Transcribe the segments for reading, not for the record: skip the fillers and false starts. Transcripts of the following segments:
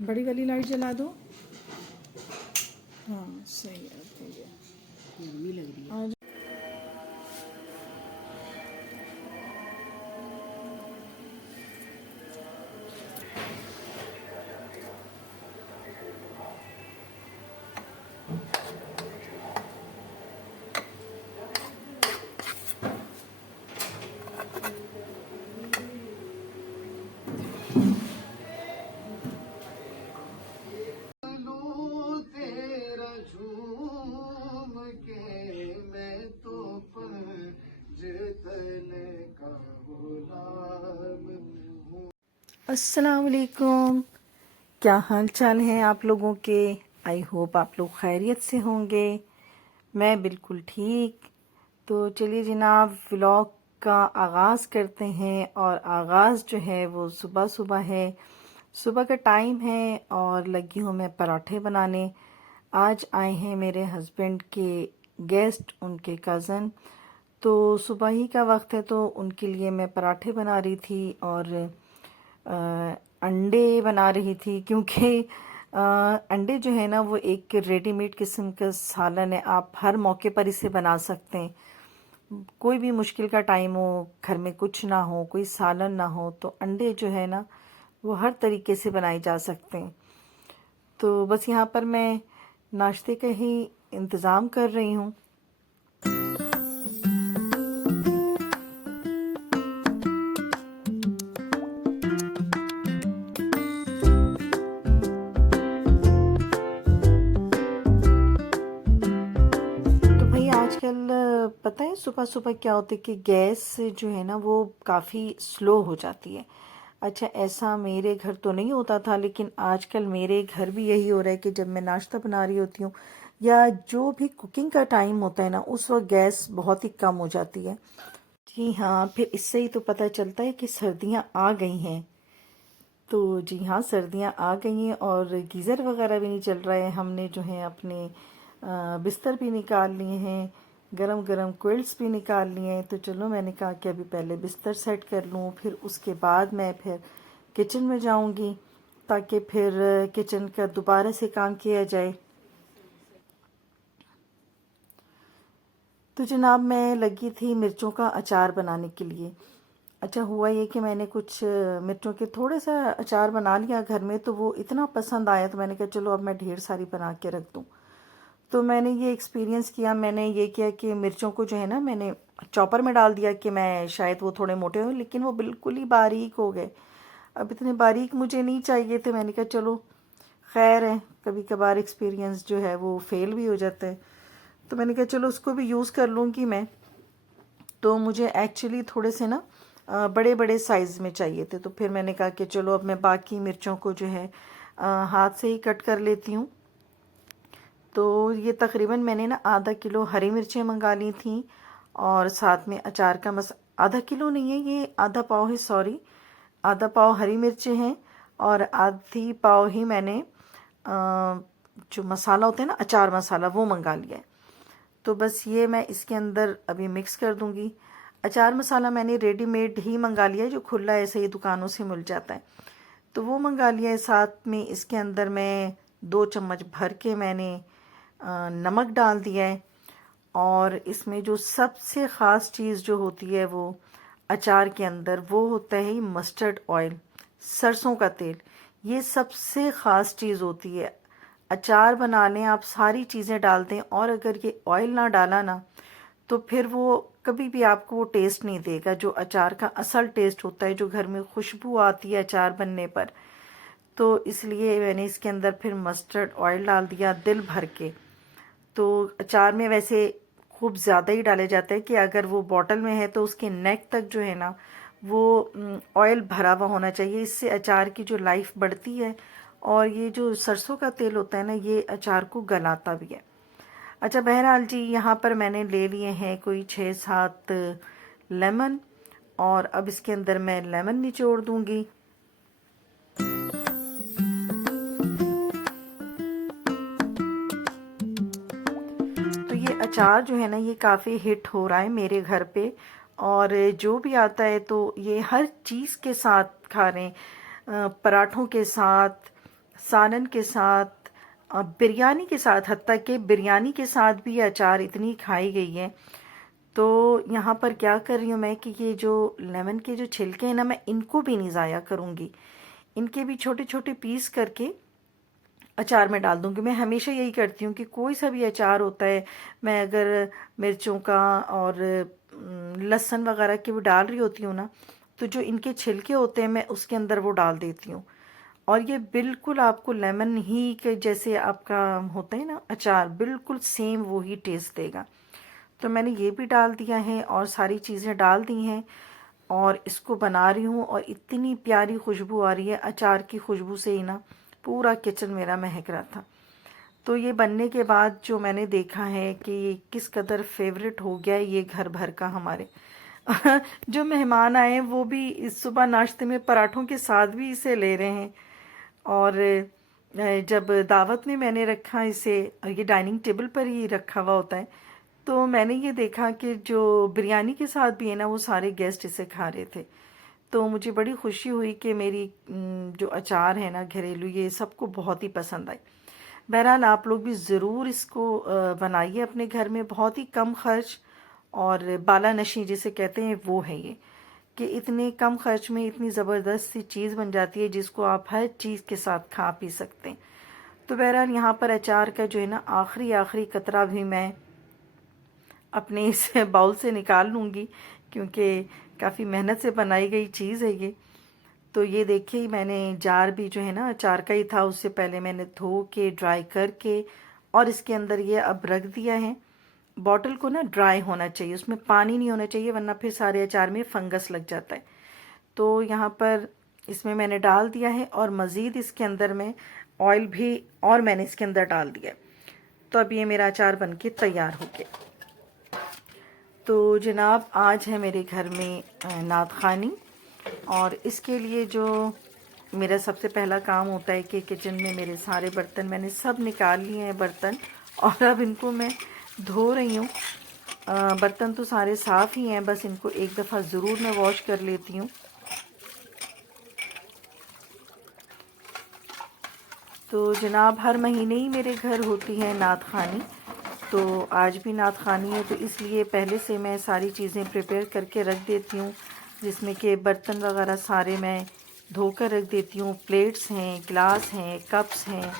बड़ी वाली लाइट जला दो। हाँ सही है, हो गया। गर्मी लग रही है। आज तेरा झूम के मैं तो पंजतन का गुलाम हूँ। अस्सलाम वालेकुम, क्या हाल चाल है आप लोगों के। आई होप आप लोग खैरियत से होंगे। मैं बिल्कुल ठीक। तो चलिए जनाब, व्लॉग का आगाज़ करते हैं। और आगाज़ जो है वो सुबह सुबह है, सुबह का टाइम है और लगी हूँ मैं पराठे बनाने। आज आए हैं मेरे हस्बैंड के गेस्ट, उनके कज़न। तो सुबह ही का वक्त है तो उनके लिए मैं पराठे बना रही थी और अंडे बना रही थी, क्योंकि अंडे जो है ना वो एक रेडीमेड किस्म का सालन है। आप हर मौके पर इसे बना सकते हैं। कोई भी मुश्किल का टाइम हो, घर में कुछ ना हो, कोई सालन ना हो, तो अंडे जो है ना वो हर तरीके से बनाए जा सकते हैं। तो बस यहाँ पर मैं नाश्ते का ही इंतज़ाम कर रही हूँ। तो भाई आजकल पता है सुबह सुबह क्या होता है कि गैस जो है ना वो काफ़ी स्लो हो जाती है। अच्छा, ऐसा मेरे घर तो नहीं होता था, लेकिन आजकल मेरे घर भी यही हो रहा है कि जब मैं नाश्ता बना रही होती हूँ या जो भी कुकिंग का टाइम होता है ना, उस वक्त गैस बहुत ही कम हो जाती है। जी हाँ, फिर इससे ही तो पता चलता है कि सर्दियाँ आ गई हैं। तो जी हाँ, सर्दियाँ आ गई हैं और गीज़र वगैरह भी नहीं चल रहा है। हमने जो है अपने बिस्तर भी निकाल लिए हैं, गरम गरम क्विल्ट्स भी निकाल लिए हैं। तो चलो मैंने कहा कि अभी पहले बिस्तर सेट कर लूँ, फिर उसके बाद मैं फिर किचन में जाऊँगी, ताकि फिर किचन का दोबारा से काम किया जाए। तो जनाब मैं लगी थी मिर्चों का अचार बनाने के लिए। अच्छा, हुआ ये कि मैंने कुछ मिर्चों के थोड़े सा अचार बना लिया घर में, तो वो इतना पसंद आया तो मैंने कहा चलो अब मैं ढेर सारी बना के रख दूँ। तो मैंने ये एक्सपीरियंस किया, मैंने ये किया कि मिर्चों को जो है ना मैंने चॉपर में डाल दिया कि मैं शायद वो थोड़े मोटे हों, लेकिन वो बिल्कुल ही बारीक हो गए। अब इतने बारीक मुझे नहीं चाहिए थे। मैंने कहा चलो खैर है, कभी कभार एक्सपीरियंस जो है वो फेल भी हो जाता है। तो मैंने कहा चलो उसको भी यूज़ कर लूँगी मैं। तो मुझे एक्चुअली थोड़े से ना बड़े बड़े साइज़ में चाहिए थे। तो फिर मैंने कहा कि चलो अब मैं बाकी मिर्चों को जो है हाथ से ही कट कर लेती हूँ। तो ये तकरीबन मैंने ना आधा किलो हरी मिर्चें मंगा ली थी और साथ में अचार का आधा किलो नहीं है, ये आधा पाव है, सॉरी, आधा पाव हरी मिर्चें हैं और आधी पाव ही मैंने जो मसाला होता है ना अचार मसाला, वो मंगा लिया है। तो बस ये मैं इसके अंदर अभी मिक्स कर दूंगी। अचार मसाला मैंने रेडीमेड ही मंगा लिया है, जो खुला ऐसे ही दुकानों से मिल जाता है, तो वो मंगा लिया है। साथ में इसके अंदर मैं 2 चम्मच भर के मैंने नमक डाल दिया है। और इसमें जो सबसे ख़ास चीज़ जो होती है वो अचार के अंदर, वो होता है मस्टर्ड ऑयल, सरसों का तेल। ये सबसे ख़ास चीज़ होती है। अचार बना लें आप, सारी चीज़ें डाल दें, और अगर ये ऑयल ना डाला ना तो फिर वो कभी भी आपको वो टेस्ट नहीं देगा जो अचार का असल टेस्ट होता है, जो घर में खुशबू आती है अचार बनने पर। तो इसलिए मैंने इसके अंदर फिर मस्टर्ड ऑयल डाल दिया दिल भर के। तो अचार में वैसे खूब ज़्यादा ही डाले जाते हैं कि अगर वो बॉटल में है तो उसके नेक तक जो है ना वो ऑयल भरा हुआ होना चाहिए। इससे अचार की जो लाइफ बढ़ती है, और ये जो सरसों का तेल होता है ना, ये अचार को गलाता भी है। अच्छा, बहरहाल जी, यहाँ पर मैंने ले लिए हैं कोई 6-7 लेमन, और अब इसके अंदर मैं लेमन निचोड़ दूँगी। तो ये अचार जो है ना ये काफ़ी हिट हो रहा है मेरे घर पे, और जो भी आता है तो ये हर चीज़ के साथ खा रहे हैं, पराठों के साथ, सालन के साथ, बिरयानी के साथ, हत्ता कि बिरयानी के साथ भी ये अचार इतनी खाई गई है। तो यहाँ पर क्या कर रही हूँ मैं कि ये जो लेमन के जो छिलके हैं ना, मैं इनको भी नहीं ज़ाया करूँगी, इनके भी छोटे छोटे पीस करके अचार में डाल दूँगी। मैं हमेशा यही करती हूँ कि कोई सा भी अचार होता है, मैं अगर मिर्चों का और लहसुन वगैरह की भी डाल रही होती हूँ ना, तो जो इनके छिलके होते हैं मैं उसके अंदर वो डाल देती हूँ। और ये बिल्कुल आपको लेमन ही के जैसे आपका होता है ना अचार, बिल्कुल सेम वो ही टेस्ट देगा। तो मैंने ये भी डाल दिया है और सारी चीज़ें डाल दी हैं और इसको बना रही हूँ। और इतनी प्यारी खुशबू आ रही है, अचार की खुशबू से ही ना पूरा किचन मेरा महक रहा था। तो ये बनने के बाद जो मैंने देखा है कि ये किस कदर फेवरेट हो गया है ये घर भर का हमारे। जो मेहमान आए हैं वो भी इस सुबह नाश्ते में पराठों के साथ भी इसे ले रहे हैं। और जब दावत में मैंने रखा इसे, और ये डाइनिंग टेबल पर ही रखा हुआ होता है, तो मैंने ये देखा कि जो बिरयानी के साथ भी है ना वो सारे गेस्ट इसे खा रहे थे। तो मुझे बड़ी खुशी हुई कि मेरी जो अचार है ना घरेलू, ये सबको बहुत ही पसंद आई। बहरहाल आप लोग भी ज़रूर इसको बनाइए अपने घर में, बहुत ही कम खर्च और बालानशी जिसे कहते हैं वो है ये, कि इतने कम खर्च में इतनी ज़बरदस्त सी चीज़ बन जाती है जिसको आप हर चीज़ के साथ खा पी सकते हैं। तो बहरहाल यहाँ पर अचार का जो है ना आखिरी आखिरी कतरा भी मैं अपने इस बाउल से निकाल लूँगी, क्योंकि काफ़ी मेहनत से बनाई गई चीज़ है ये। तो ये देखिए मैंने जार भी जो है ना अचार का ही था, उससे पहले मैंने धो के ड्राई करके और इसके अंदर ये अब रख दिया है। बॉटल को ना ड्राई होना चाहिए, उसमें पानी नहीं होना चाहिए, वरना फिर सारे अचार में फंगस लग जाता है। तो यहाँ पर इसमें मैंने डाल दिया है और मज़ीद इसके अंदर में ऑयल भी और मैंने इसके अंदर डाल दिया है। तो अब ये मेरा अचार बनके तैयार हो गया। तो जनाब आज है मेरे घर में नात खानी, और इसके लिए जो मेरा सबसे पहला काम होता है कि किचन में मेरे सारे बर्तन मैंने सब निकाल लिए हैं बर्तन, और अब इनको मैं धो रही हूँ। बर्तन तो सारे साफ़ ही हैं, बस इनको एक दफ़ा ज़रूर मैं वॉश कर लेती हूँ। तो जनाब हर महीने ही मेरे घर होती है नात खानी, तो आज भी नात खानी है, तो इसलिए पहले से मैं सारी चीज़ें प्रिपेयर करके रख देती हूँ, जिसमें कि बर्तन वगैरह सारे मैं धोकर रख देती हूँ। प्लेट्स हैं, ग्लास हैं, कप्स हैं,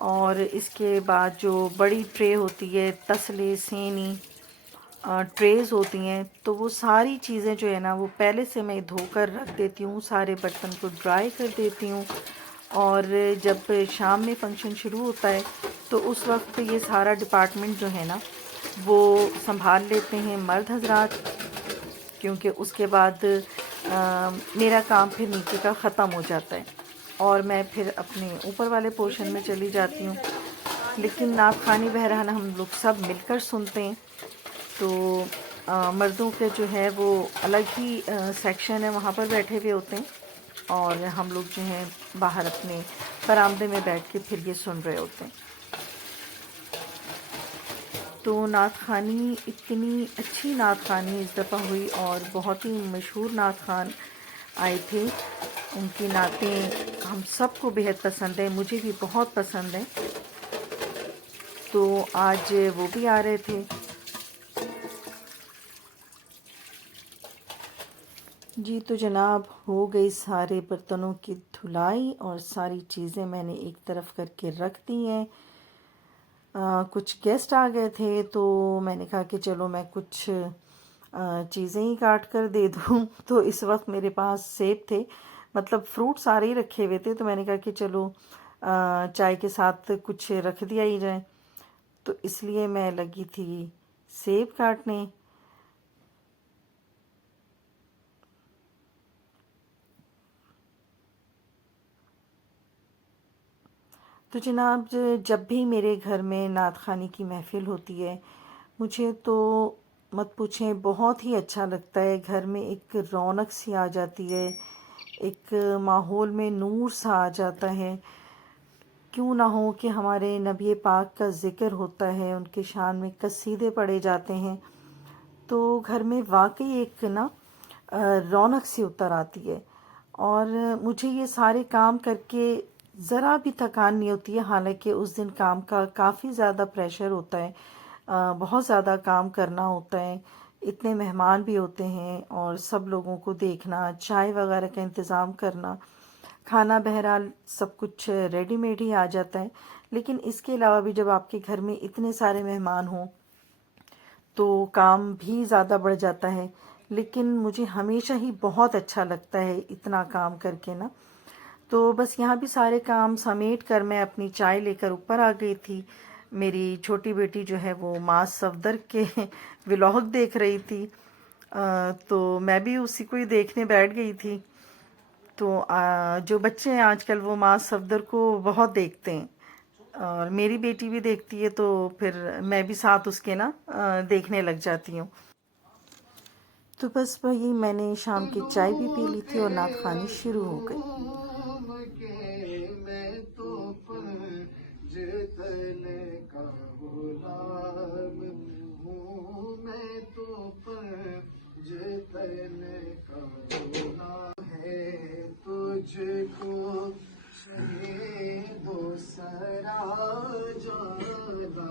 और इसके बाद जो बड़ी ट्रे होती है, तसले, सेनी ट्रेज़ होती हैं, तो वो सारी चीज़ें जो है ना वो पहले से मैं धोकर रख देती हूँ, सारे बर्तन को ड्राई कर देती हूँ। और जब शाम में फ़ंक्शन शुरू होता है तो उस वक्त ये सारा डिपार्टमेंट जो है ना वो संभाल लेते हैं मर्द हजरात, क्योंकि उसके बाद मेरा काम फिर नीचे का ख़त्म हो जाता है और मैं फिर अपने ऊपर वाले पोर्शन में चली जाती हूँ। लेकिन नात खानी बहरहाल हम लोग सब मिलकर सुनते हैं। तो मर्दों के जो है वो अलग ही सेक्शन है, वहाँ पर बैठे हुए होते हैं, और हम लोग जो हैं बाहर अपने बरामदे में बैठ के फिर ये सुन रहे होते हैं। तो नात खानी, इतनी अच्छी नात खानी इस दफ़ा हुई, और बहुत ही मशहूर नात खान आए थे। उनकी नातें हम सबको बेहद पसंद है, मुझे भी बहुत पसंद है। तो आज वो भी आ रहे थे। जी तो जनाब हो गई सारे बर्तनों की धुलाई, और सारी चीज़ें मैंने एक तरफ करके रख दी हैं। कुछ गेस्ट आ गए थे तो मैंने कहा कि चलो मैं कुछ चीज़ें ही काट कर दे दूँ। तो इस वक्त मेरे पास सेब थे, मतलब फ्रूट सारे ही रखे हुए थे, तो मैंने कहा कि चलो चाय के साथ कुछ रख दिया ही जाए। तो इसलिए मैं लगी थी सेब काटने। तो जनाब जब भी मेरे घर में नात खानी की महफ़िल होती है, मुझे तो मत पूछें, बहुत ही अच्छा लगता है। घर में एक रौनक सी आ जाती है, एक माहौल में नूर सा आ जाता है। क्यों ना हो कि हमारे नबी पाक का ज़िक्र होता है, उनके शान में कसीदे पढ़े जाते हैं, तो घर में वाकई एक ना रौनक सी उतर आती है। और मुझे ये सारे काम करके ज़रा भी थकान नहीं होती है। हालांकि उस दिन काम का काफ़ी ज़्यादा प्रेशर होता है, बहुत ज़्यादा काम करना होता है, इतने मेहमान भी होते हैं और सब लोगों को देखना, चाय वगैरह का इंतज़ाम करना, खाना बहरहाल सब कुछ रेडीमेड ही आ जाता है। लेकिन इसके अलावा भी जब आपके घर में इतने सारे मेहमान हों तो काम भी ज़्यादा बढ़ जाता है। लेकिन मुझे हमेशा ही बहुत अच्छा लगता है इतना काम करके ना। तो बस यहाँ भी सारे काम समेट कर मैं अपनी चाय लेकर ऊपर आ गई थी। मेरी छोटी बेटी जो है वो माँ सफदर के व्लॉग देख रही थी, तो मैं भी उसी को ही देखने बैठ गई थी। तो जो बच्चे हैं आजकल वो माँ सफदर को बहुत देखते हैं और मेरी बेटी भी देखती है, तो फिर मैं भी साथ उसके ना देखने लग जाती हूँ। तो बस वही मैंने शाम की चाय भी पी डूब ली थी के और नात खानी शुरू हो गई। झूम के मैं तो पंज तले का गुलाम हूँ, मैं तो पंज तले का गुलाम है तुझको शहे दो सरा जाना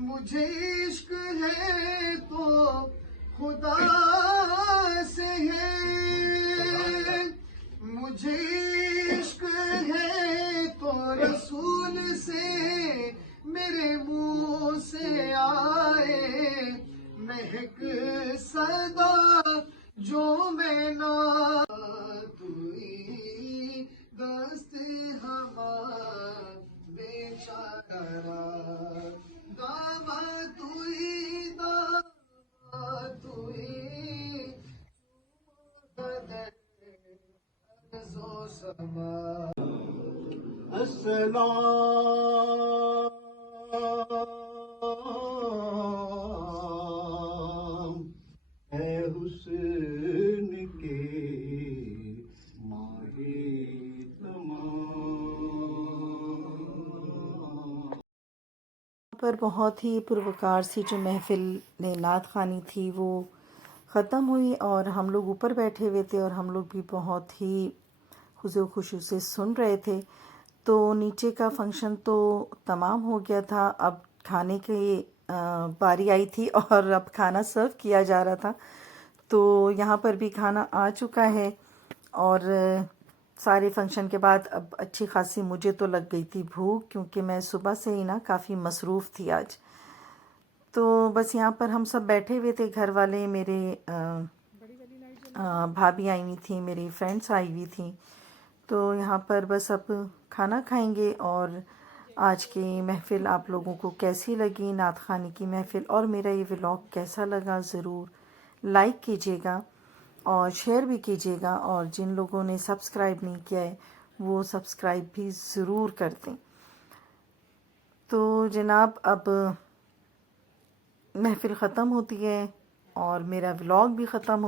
मुझे इश्क है तो खुदा से है, मुझे इश्क है तो रसूल से, मेरे मुंह से आए महक सदा जो मैं ना तुई दस्त हमार बेचारा दावा तुई अर्ज़ो समा अस्सलाम है हुस्न के माहे तमाम। पर बहुत ही पुरवकार सी जो महफ़िल ने नात खानी थी वो ख़त्म हुई और हम लोग ऊपर बैठे हुए थे और हम लोग भी बहुत ही खुशो खुशू से सुन रहे थे। तो नीचे का फंक्शन तो तमाम हो गया था, अब खाने की बारी आई थी और अब खाना सर्व किया जा रहा था। तो यहाँ पर भी खाना आ चुका है और सारे फंक्शन के बाद अब अच्छी खासी मुझे तो लग गई थी भूख, क्योंकि मैं सुबह से ही ना काफ़ी मसरूफ़ थी आज। तो बस यहाँ पर हम सब बैठे हुए थे, घर वाले मेरे भाभी आई हुई थी, मेरी फ्रेंड्स आई हुई थी। तो यहाँ पर बस अब खाना खाएंगे। और आज की महफ़िल आप लोगों को कैसी लगी, नात खानी की महफ़िल, और मेरा ये व्लॉग कैसा लगा ज़रूर लाइक कीजिएगा और शेयर भी कीजिएगा। और जिन लोगों ने सब्सक्राइब नहीं किया है वो सब्सक्राइब भी ज़रूर कर दें। तो जनाब अब महफ़िल ख़त्म होती है और मेरा व्लॉग भी ख़त्म हो